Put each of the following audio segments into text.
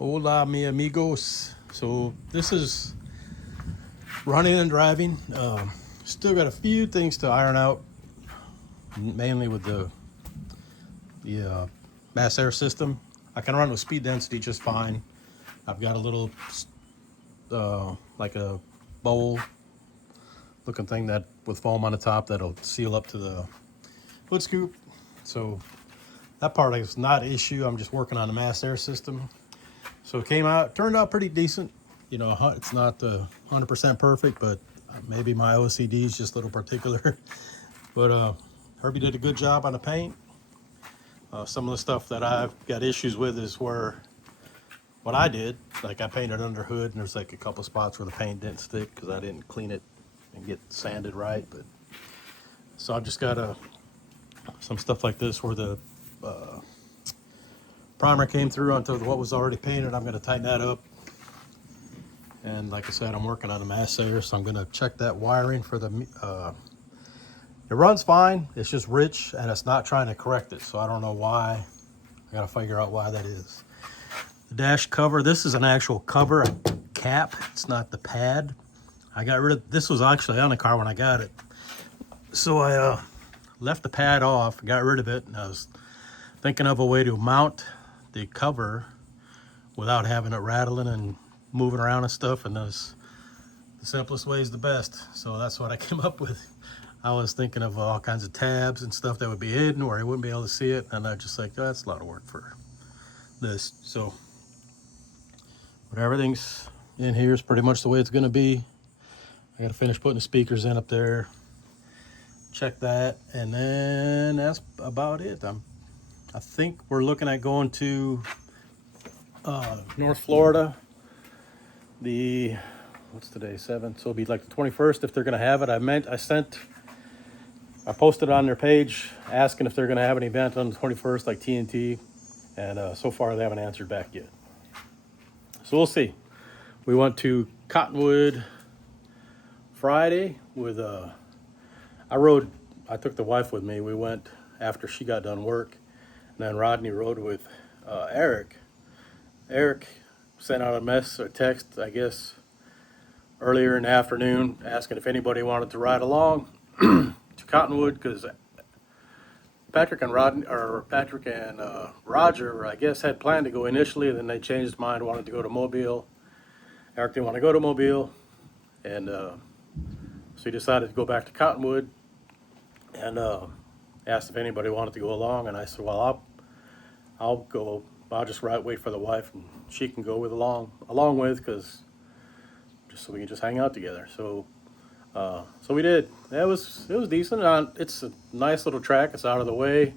Hola, mi amigos. So this is running and driving. Still got a few things to iron out, mainly with the mass air system. I can run with speed density just fine. I've got a little like a bowl looking thing that with foam on the top that'll seal up to the foot scoop. So that part is not an issue. I'm just working on the mass air system. So it turned out pretty decent. You know, it's not 100% perfect, but maybe my OCD is just a little particular. But Herbie did a good job on the paint. Some of the stuff that I've got issues with is where what I did, like I painted under hood, and there's like a couple spots where the paint didn't stick because I didn't clean it and get sanded right. But so I've just got some stuff like this where the primer came through onto what was already painted. I'm going to tighten that up. And like I said, I'm working on a mass air, so I'm going to check that wiring for the... it runs fine. It's just rich, and it's not trying to correct it, so I don't know why. I got to figure out why that is. The dash cover, this is an actual cover, a cap. It's not the pad. I got rid of... This was actually on the car when I got it. So I left the pad off, got rid of it, and I was thinking of a way to mount the cover without having it rattling and moving around and stuff, and the simplest way is the best. So that's what I came up with. I was thinking of all kinds of tabs and stuff that would be hidden where I wouldn't be able to see it, and I just like, oh, that's a lot of work for this. So but everything's in here is pretty much the way it's going to be. I got to finish putting the speakers in up there, check that, and then that's about it. I think we're looking at going to North Florida. What's today, 7th? So it'll be like the 21st if they're gonna have it. I posted on their page asking if they're gonna have an event on the 21st, like TNT, and so far they haven't answered back yet. So we'll see. We went to Cottonwood Friday with I took the wife with me. We went after she got done work, and then Rodney rode with Eric. Eric sent out a text, I guess, earlier in the afternoon, asking if anybody wanted to ride along to Cottonwood, because Patrick and Roger, I guess, had planned to go initially, and then they changed his mind, wanted to go to Mobile. Eric didn't want to go to Mobile, and so he decided to go back to Cottonwood, and asked if anybody wanted to go along, and I said, well, I'll go. I'll just wait for the wife, and she can go along with, because just so we can just hang out together. So we did. It was decent. It's a nice little track. It's out of the way.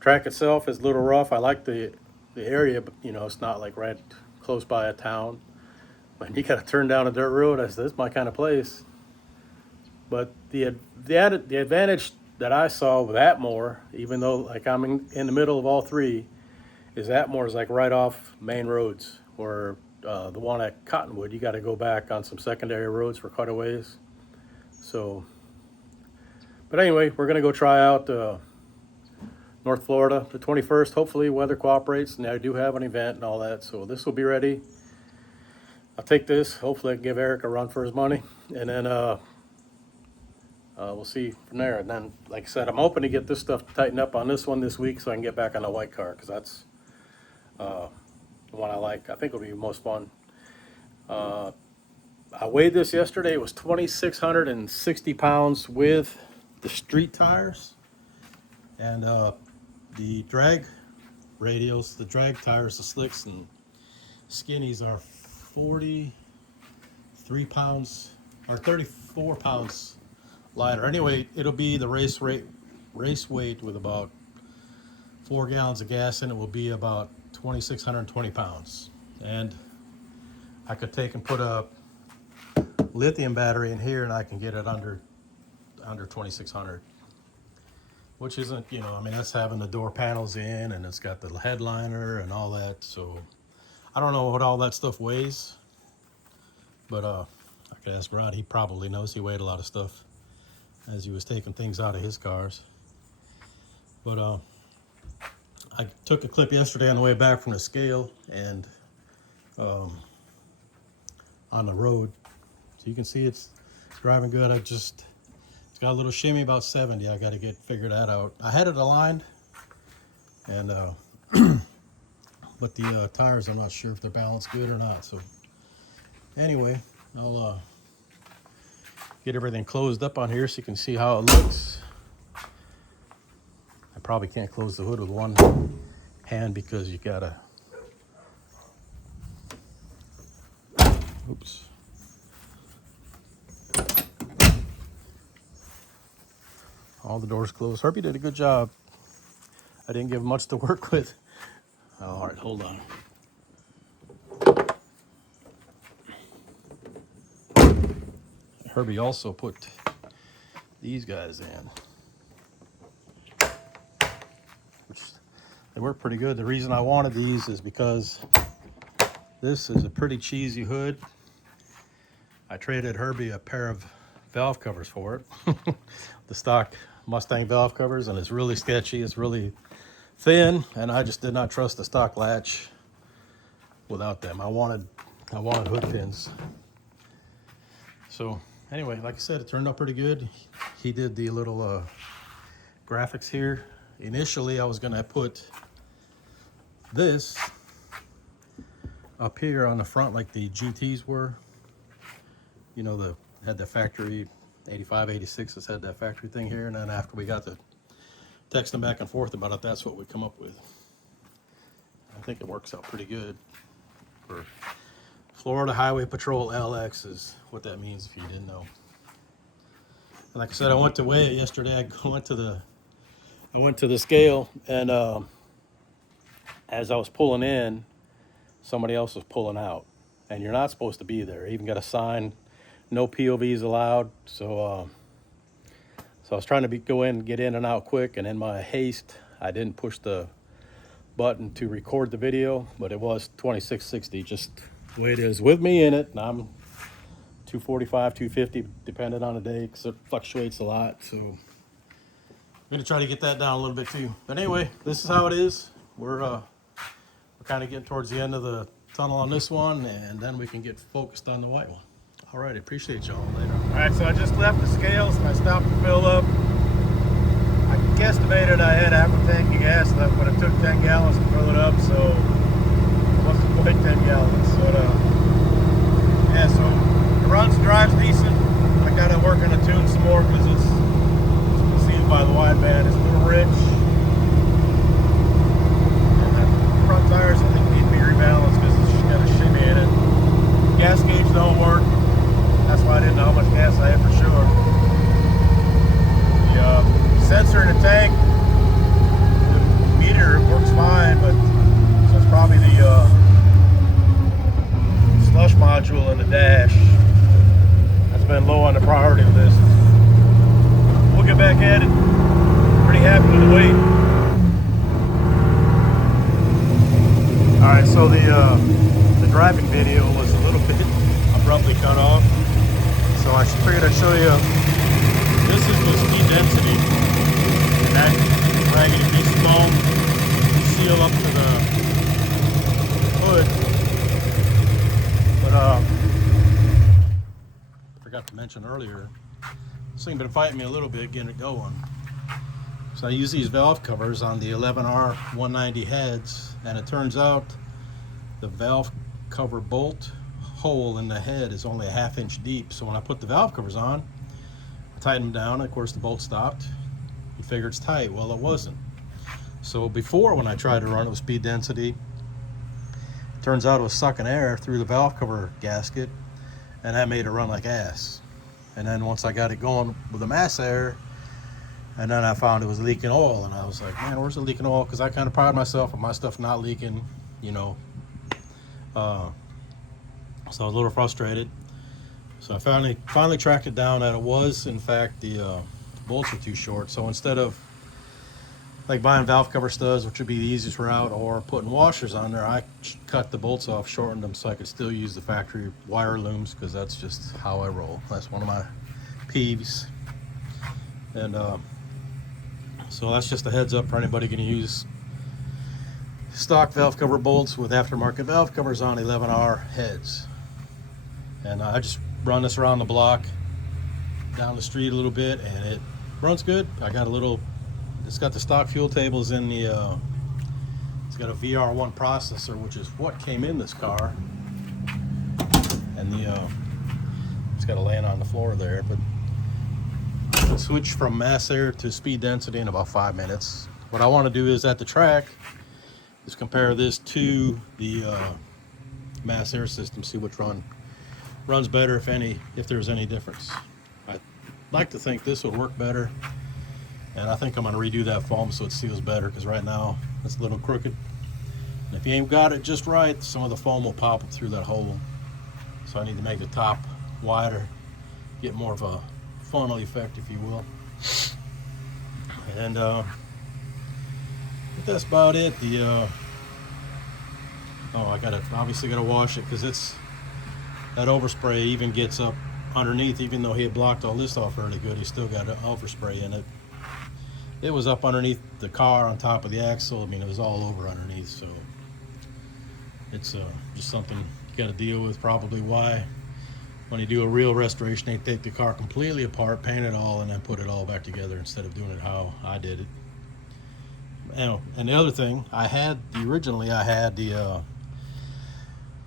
Track itself is a little rough. I like the area, but you know, it's not like right close by a town. When you got to turn down a dirt road, I said, this is my kind of place. But the advantage that I saw with Atmore, even though like I'm in the middle of all three, is Atmore is like right off main roads, where the one at Cottonwood, you got to go back on some secondary roads for quite a ways. So, but anyway, we're going to go try out North Florida the 21st. Hopefully weather cooperates, and I do have an event and all that, so this will be ready. I'll take this. Hopefully I can give Eric a run for his money, and then we'll see from there. And then, like I said, I'm hoping to get this stuff tightened up on this one this week so I can get back on the white car, because that's the one I like. I think it'll be most fun. I weighed this yesterday. It was 2,660 pounds with the street tires, and the drag radials, the drag tires, the slicks and skinnies are 43 pounds or 34 pounds lighter. Anyway, it'll be the race weight with about 4 gallons of gas in it will be about 2,620 pounds. And I could take and put a lithium battery in here, and I can get it under 2,600, which isn't, you know, I mean, that's having the door panels in, and it's got the headliner and all that. So I don't know what all that stuff weighs, but I could ask Rod. He probably knows. He weighed a lot of stuff as he was taking things out of his cars. But I took a clip yesterday on the way back from the scale, and on the road. So you can see it's driving good. It's got a little shimmy about 70. I got to figure that out. I had it aligned, and but the tires, I'm not sure if they're balanced good or not. So anyway, I'll get everything closed up on here so you can see how it looks. I probably can't close the hood with one hand because you gotta, oops. All the doors closed. Herbie did a good job. I didn't give much to work with. Oh, all right, hold on. Herbie also put these guys in, which they work pretty good. The reason I wanted these is because this is a pretty cheesy hood. I traded Herbie a pair of valve covers for it. The stock Mustang valve covers, and it's really sketchy. It's really thin, and I just did not trust the stock latch without them. I wanted hood pins. So anyway, like I said, it turned out pretty good. He did the little graphics here. Initially, I was gonna put this up here on the front like the GTs were. You know, had the factory 85, 86s had that factory thing here, and then after we got to texting back and forth about it, that's what we come up with. I think it works out pretty good. For Florida Highway Patrol LX is what that means if you didn't know. And like I said, I went to weigh it yesterday. I went to the scale, and as I was pulling in, somebody else was pulling out, and you're not supposed to be there. I even got a sign, no POVs allowed. So I was trying to go in, get in and out quick, and in my haste, I didn't push the button to record the video, but it was 2660, just the way it is with me in it. And I'm 245, 250, depending on the day, because it fluctuates a lot. So I'm gonna try to get that down a little bit too. But anyway, this is how it is. We're kind of getting towards the end of the tunnel on this one, and then we can get focused on the white one. All right, I appreciate y'all. Later. All right, so I just left the scales and I stopped to fill up. I guesstimated I had half a tank of gas left, but it took 10 gallons to fill it up, so it wasn't quite 10 gallons. So yeah, so it runs, drives decent. I gotta work on the tune some more because it's, as you can see by the wide band, it's a little rich. And the front tires, I think, need to be rebalanced because it's got a shimmy in it. Gas gauge don't work. That's why I didn't know how much gas I had for sure. The sensor in the tank, the meter works fine, but so it's probably the slush module in the dash that's been low on the priority list. We'll get back at it. Pretty happy with the weight. All right, so the driving video was a little bit abruptly cut off. So I figured I'd show you, this is the speed density, and that raggedy piece of foam seal up to the hood. But I forgot to mention earlier, this thing been fighting me a little bit getting it going. So I use these valve covers on the 11R 190 heads, and it turns out the valve cover bolt hole in the head is only a 1/2 inch deep. So when I put the valve covers on, I tightened them down, of course the bolt stopped. You figure it's tight. Well, it wasn't. So before, when I tried to run it with speed density, it turns out it was sucking air through the valve cover gasket, and that made it run like ass. And then once I got it going with the mass air, and then I found it was leaking oil, and I was like, man, where's the leaking oil? Because I kind of pride myself on my stuff not leaking, you know. So I was a little frustrated. So I finally tracked it down that it was, in fact, the bolts are too short. So instead of like buying valve cover studs, which would be the easiest route, or putting washers on there, I cut the bolts off, shortened them so I could still use the factory wire looms, because that's just how I roll. That's one of my peeves. And so that's just a heads up for anybody going to use stock valve cover bolts with aftermarket valve covers on 11R heads. And I just run this around the block, down the street a little bit, and it runs good. I got a little, it's got the stock fuel tables in the, it's got a VR1 processor, which is what came in this car. And the, it's got a laying on the floor there, but I'll switch from mass air to speed density in about 5 minutes. What I want to do is at the track is compare this to the mass air system, see which runs better, if there's any difference. I'd like to think this would work better, and I think I'm going to redo that foam so it seals better, because right now it's a little crooked. And if you ain't got it just right, some of the foam will pop up through that hole. So I need to make the top wider, get more of a funnel effect, if you will. And that's about it. The I obviously gotta wash it, because it's that overspray even gets up underneath. Even though he had blocked all this off really good, he still got an overspray in it. It was up underneath the car on top of the axle. I mean, it was all over underneath. So it's just something you got to deal with. Probably why when you do a real restoration, they take the car completely apart, paint it all, and then put it all back together instead of doing it how I did it. And the other thing, originally I had the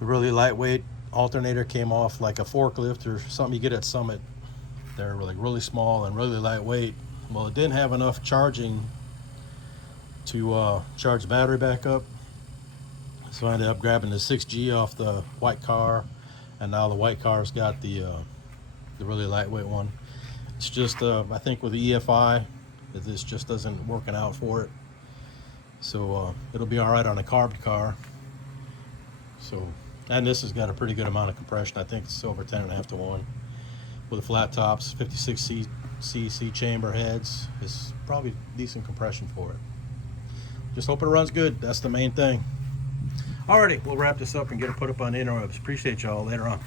really lightweight alternator, came off like a forklift or something you get at Summit. They're like really small and really lightweight. Well, it didn't have enough charging to charge the battery back up. So I ended up grabbing the 6G off the white car, and now the white car's got the really lightweight one. It's just I think with the EFI that this just isn't working out for it. So it'll be all right on a carbed car. So, and this has got a pretty good amount of compression. I think it's over 10.5 to 1 with the flat tops, 56 cc chamber heads. It's probably decent compression for it. Just hope it runs good. That's the main thing. Alrighty, we'll wrap this up and get it put up on the interwebs. Appreciate y'all. Later on.